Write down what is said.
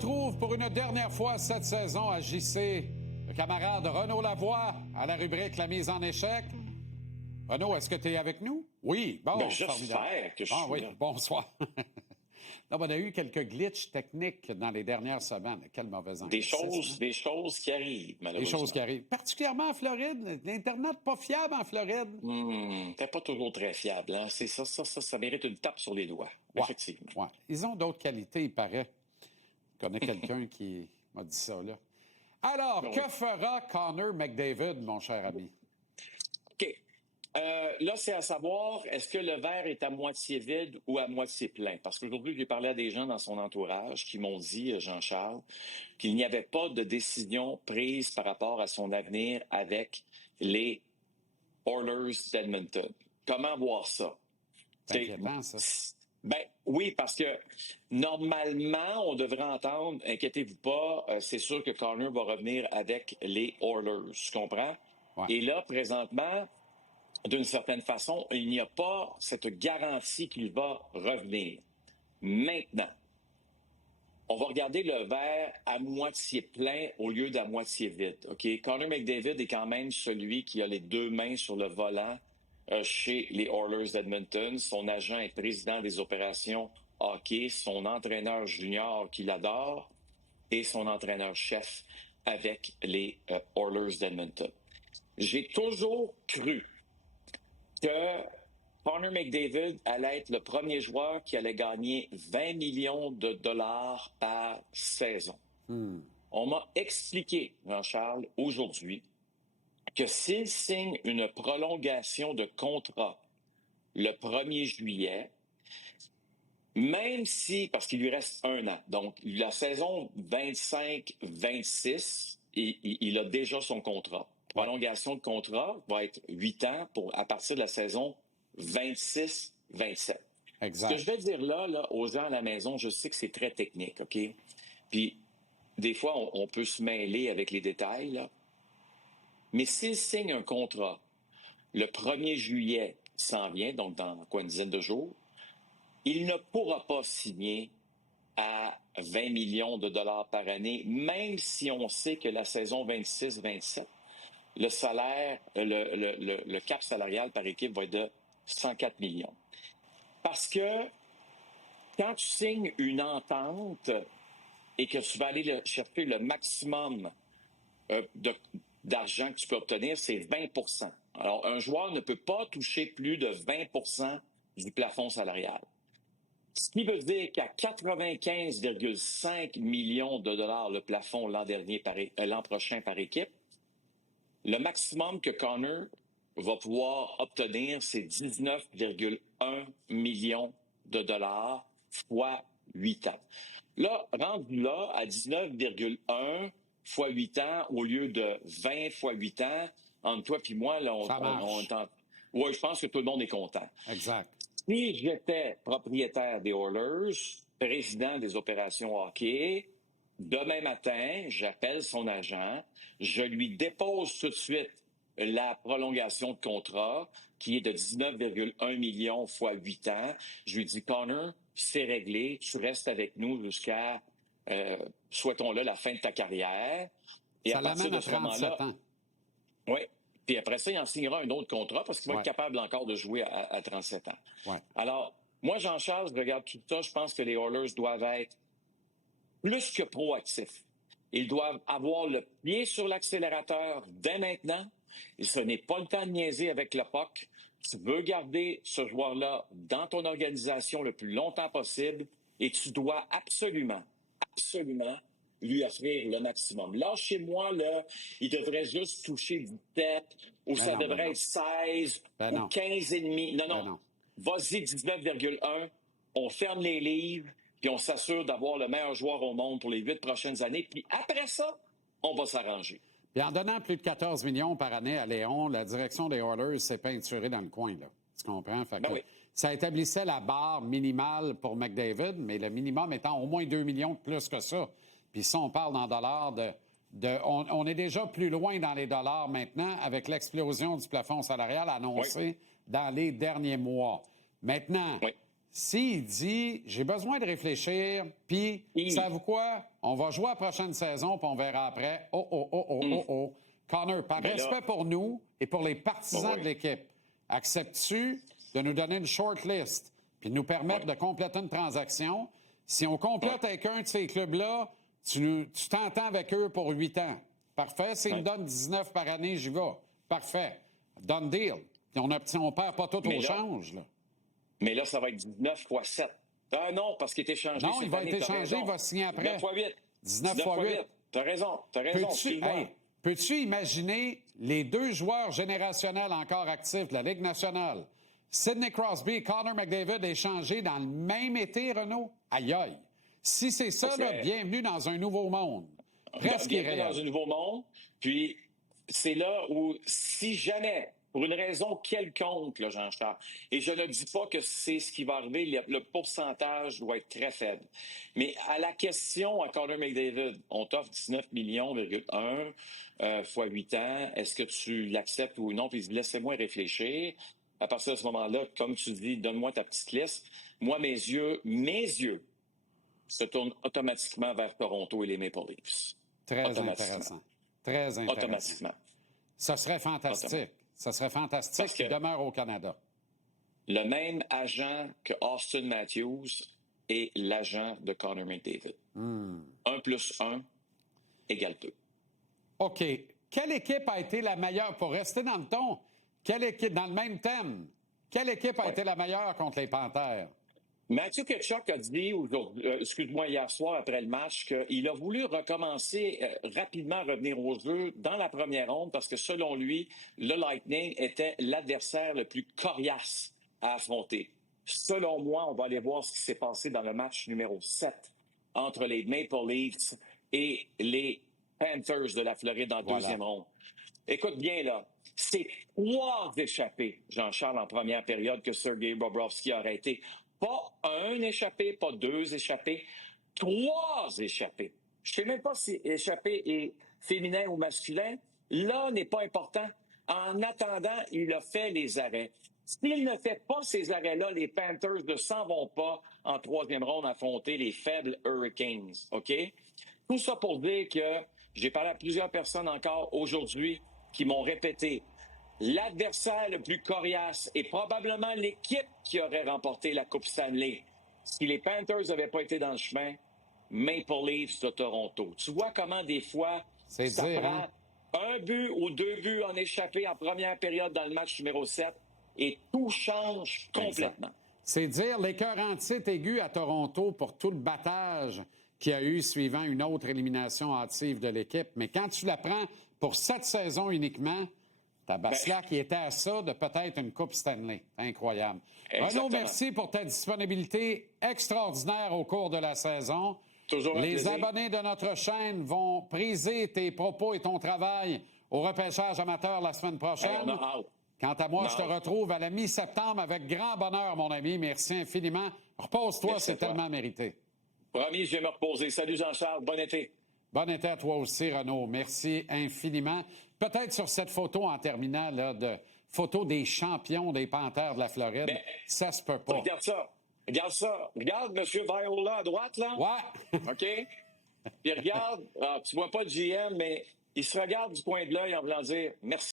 retrouve pour une dernière fois cette saison à JC le camarade Renaud Lavoie à la rubrique La mise en échec. Renaud, est-ce que tu es avec nous? Oui, bon, j'espère que je suis oui, là. Bonsoir. Non, on a eu quelques glitches techniques dans les dernières semaines. Quelle mauvaise Des choses qui arrivent, malheureusement. Des choses qui arrivent. Particulièrement en Floride. L'Internet pas fiable en Floride. C'est pas toujours très fiable. Hein? C'est ça mérite une tape sur les doigts. Ouais, effectivement. Ouais. Ils ont d'autres qualités, il paraît. Je connais quelqu'un qui m'a dit ça, là. Alors, que fera Connor McDavid, mon cher ami? OK. Là, c'est à savoir, est-ce que le verre est à moitié vide ou à moitié plein? Parce qu'aujourd'hui, j'ai parlé à des gens dans son entourage qui m'ont dit, Jean-Charles, qu'il n'y avait pas de décision prise par rapport à son avenir avec les Oilers d'Edmonton. Comment voir ça? C'est inquiétant, ça. Ben oui, parce que normalement, on devrait entendre, inquiétez-vous pas, c'est sûr que Connor va revenir avec les Oilers, tu comprends? Ouais. Et là, présentement, d'une certaine façon, il n'y a pas cette garantie qu'il va revenir. Maintenant, on va regarder le verre à moitié plein au lieu d'à moitié vide. OK? Connor McDavid est quand même celui qui a les deux mains sur le volant chez les Oilers d'Edmonton. Son agent est président des opérations hockey, son entraîneur junior qui l'adore et son entraîneur-chef avec les Oilers d'Edmonton. J'ai toujours cru que Connor McDavid allait être le premier joueur qui allait gagner 20 millions de dollars par saison. On m'a expliqué, Jean-Charles, aujourd'hui, que s'il signe une prolongation de contrat le 1er juillet, même si, parce qu'il lui reste 1 an, donc la saison 25-26, il a déjà son contrat. Prolongation de contrat va être 8 ans à partir de la saison 26-27. Exact. Ce que je vais dire là, aux gens à la maison, je sais que c'est très technique, OK? Puis, des fois, on peut se mêler avec les détails, là. Mais s'il signe un contrat le 1er juillet qui s'en vient, donc dans une dizaine de jours, il ne pourra pas signer à 20 millions de dollars par année, même si on sait que la saison 26-27, le salaire, le cap salarial par équipe va être de 104 millions. Parce que quand tu signes une entente et que tu vas aller chercher le maximum d'argent que tu peux obtenir, c'est 20 %. Alors, un joueur ne peut pas toucher plus de 20 % du plafond salarial. Ce qui veut dire qu'à 95,5 millions de dollars le plafond l'an prochain par équipe, le maximum que Connor va pouvoir obtenir, c'est 19,1 millions de dollars fois 8 ans. Là, rendu là, à 19,1 fois 8 ans, au lieu de 20 fois 8 ans, entre toi et moi, là, oui, je pense que tout le monde est content. Exact. Si j'étais propriétaire des Oilers, président des opérations hockey, demain matin, j'appelle son agent, je lui dépose tout de suite la prolongation de contrat, qui est de 19,1 millions fois 8 ans. Je lui dis, Connor, c'est réglé, tu restes avec nous jusqu'à, souhaitons-le, la fin de ta carrière. Et ça à partir de ce moment-là, ans. Oui. Puis après ça, il en signera un autre contrat parce qu'il va être capable encore de jouer à 37 ans. Ouais. Alors, moi, Jean-Charles, je regarde tout ça, je pense que les Oilers doivent être plus que proactifs. Ils doivent avoir le pied sur l'accélérateur dès maintenant. Et ce n'est pas le temps de niaiser avec le puck. Tu veux garder ce joueur-là dans ton organisation le plus longtemps possible et tu dois absolument lui offrir le maximum. Là, chez moi, là, il devrait juste toucher 17 ou ça devrait être 16 ou 15 et demi. Non. Vas-y, 19,1. On ferme les livres puis on s'assure d'avoir le meilleur joueur au monde pour les 8 prochaines années. Puis après ça, on va s'arranger. Puis en donnant plus de 14 millions par année à Léon, la direction des Oilers s'est peinturée dans le coin, là. Tu comprends? Fait que ça établissait la barre minimale pour McDavid, mais le minimum étant au moins 2 millions de plus que ça. Puis si on parle en dollars, on est déjà plus loin dans les dollars maintenant avec l'explosion du plafond salarial annoncé dans les derniers mois. Maintenant, s'il dit « J'ai besoin de réfléchir, puis, savez-vous quoi? On va jouer la prochaine saison, puis on verra après. Oh. Connor, par respect pour nous et pour les partisans de l'équipe, acceptes-tu de nous donner une short list puis de nous permettre de compléter une transaction? Si on complète avec un de ces clubs-là, tu t'entends avec eux pour 8 ans. Parfait. S'ils me donnent 19 par année, j'y vais. Parfait. Done deal. Puis on perd pas tout au change. Là. Mais là, ça va être 19 x 7. Ah non, parce qu'il est échangé. Non, il va être échangé, il va signer après. 19 x 8. 19 x 8. T'as raison. Peux-tu imaginer les 2 joueurs générationnels encore actifs de la Ligue nationale, Sidney Crosby et Connor McDavid, échangés dans le même été, Renaud? Aïe aïe. Si c'est ça, là, bienvenue dans un nouveau monde. Presque bienvenue dans un nouveau monde. Puis, c'est là où, si jamais, pour une raison quelconque, là, Jean-Charles, et je ne dis pas que c'est ce qui va arriver, le pourcentage doit être très faible. Mais à la question à Connor McDavid, on t'offre 19 millions, fois 8 ans, est-ce que tu l'acceptes ou non? Puis il dit, laissez-moi réfléchir. À partir de ce moment-là, comme tu dis, donne-moi ta petite liste. Moi, mes yeux se tournent automatiquement vers Toronto et les Maple Leafs. Très intéressant. Très intéressant. Automatiquement. Ça serait fantastique. Ça serait fantastique qu'il demeure au Canada. Le même agent que Austin Matthews est l'agent de Connor McDavid. 1 + 1 égale 2. OK. Quelle équipe a été la meilleure, pour rester dans le ton, quelle équipe, dans le même thème, quelle équipe a été la meilleure contre les Panthères? Matthew Tkachuk a dit hier soir après le match qu'il a voulu recommencer rapidement revenir au jeu dans la première ronde parce que selon lui, le Lightning était l'adversaire le plus coriace à affronter. Selon moi, on va aller voir ce qui s'est passé dans le match numéro 7 entre les Maple Leafs et les Panthers de la Floride en deuxième ronde. Écoute bien là, c'est 3 échappés, Jean-Charles, en première période que Sergei Bobrovsky a arrêté. Pas 1 échappé, pas 2 échappés, 3 échappés. Je ne sais même pas si échappé est féminin ou masculin. Là n'est pas important. En attendant, il a fait les arrêts. S'il ne fait pas ces arrêts-là, les Panthers ne s'en vont pas en troisième ronde affronter les faibles Hurricanes. OK? Tout ça pour dire que j'ai parlé à plusieurs personnes encore aujourd'hui qui m'ont répété l'adversaire le plus coriace est probablement l'équipe qui aurait remporté la Coupe Stanley. Si les Panthers n'avaient pas été dans le chemin, Maple Leafs de Toronto. Tu vois comment des fois, ça prend 1 but ou 2 buts en échappé en première période dans le match numéro 7 et tout change complètement. Exact. C'est dire l'écœur en titre aigu à Toronto pour tout le battage qu'il y a eu suivant une autre élimination hâtive de l'équipe. Mais quand tu la prends pour cette saison uniquement, Tabaslac qui était à ça de peut-être une Coupe Stanley. Incroyable. Renaud, merci pour ta disponibilité extraordinaire au cours de la saison. Toujours un plaisir. Abonnés de notre chaîne vont priser tes propos et ton travail au repêchage amateur la semaine prochaine. Quant à moi, je te retrouve à la mi-septembre avec grand bonheur, mon ami. Merci infiniment. Repose-toi, c'est tellement mérité. Promis, je vais me reposer. Salut Jean-Charles, bon été. Bon été à toi aussi, Renaud. Merci infiniment. Peut-être sur cette photo en terminant, là, de photo des champions des Panthères de la Floride. Mais, ça se peut pas. Regarde ça. Regarde ça. Regarde M. Viola à droite, là. Ouais. OK? Puis regarde, tu vois pas le GM, mais il se regarde du coin de l'œil en voulant dire merci.